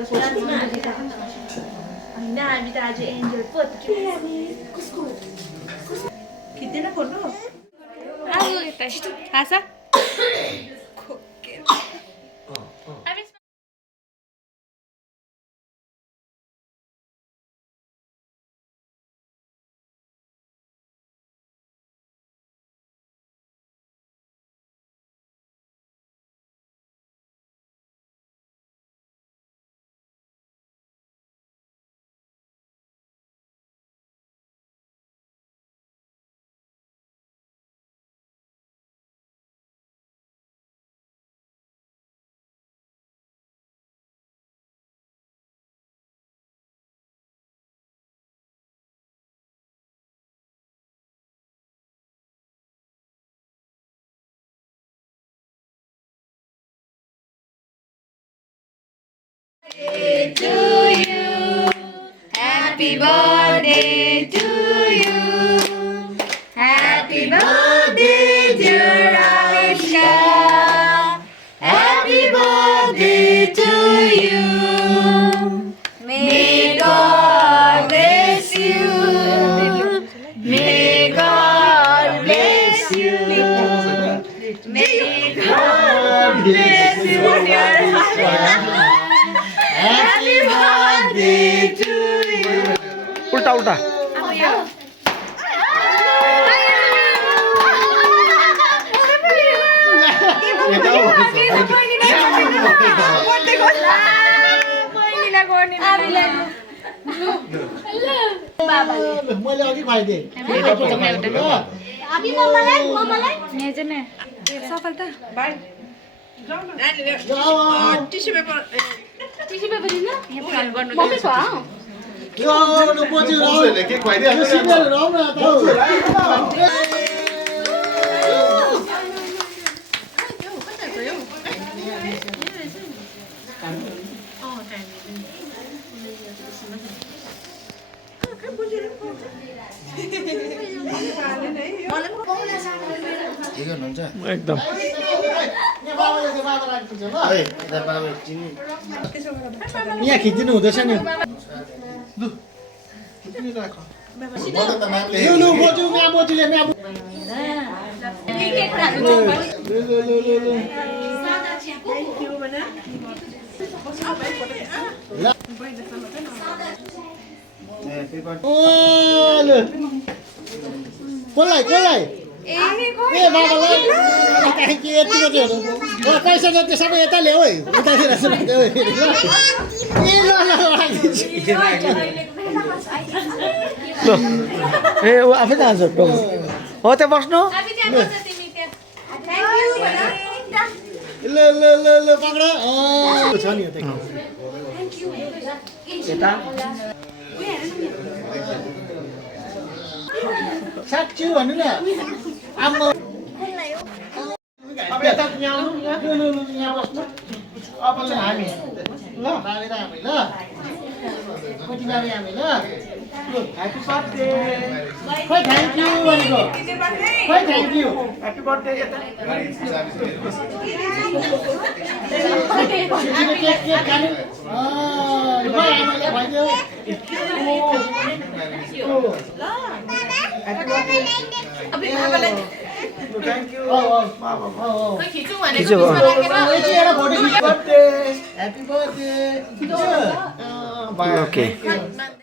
होइन हामी त आज एन्जल पो त खिच्दैन फोटो आशा To you, happy birthday to you, happy birthday dear Aisha, happy birthday to you, may God bless you, may God bless you, may God bless you dear Aisha. Happy birthday to you. उल्टा उल्टा मैले अघि खुवाइदिएँ सफलता tissue paper एकदम यहाँ खिचिदिनु हुँदैछ नि लु बोजू म्या बोजूले म्या कसलाई कसलाई ए बाबालाई थ्याङ्क यू यतिको चाहिँ पैसा जति सबै यता ल्याऊ है उतातिर ए ऊ आफै जान्छ हो त्यहाँ बस्नु ल ल ल ल पक्र छ नि यता साँच्ची भन्नु न आम्मा अब यता यहाँ आउनु यहाँ बस्नु अब चाहिँ हामी ल बाबे र हामी ल कति बाबे हामी ल ह्यापी बर्थडे खै थ्याङ्क यू भनेको खै thank you happy birthday cake cake खानु आमाले भइदियो Thank you. Happy birthday. Okay.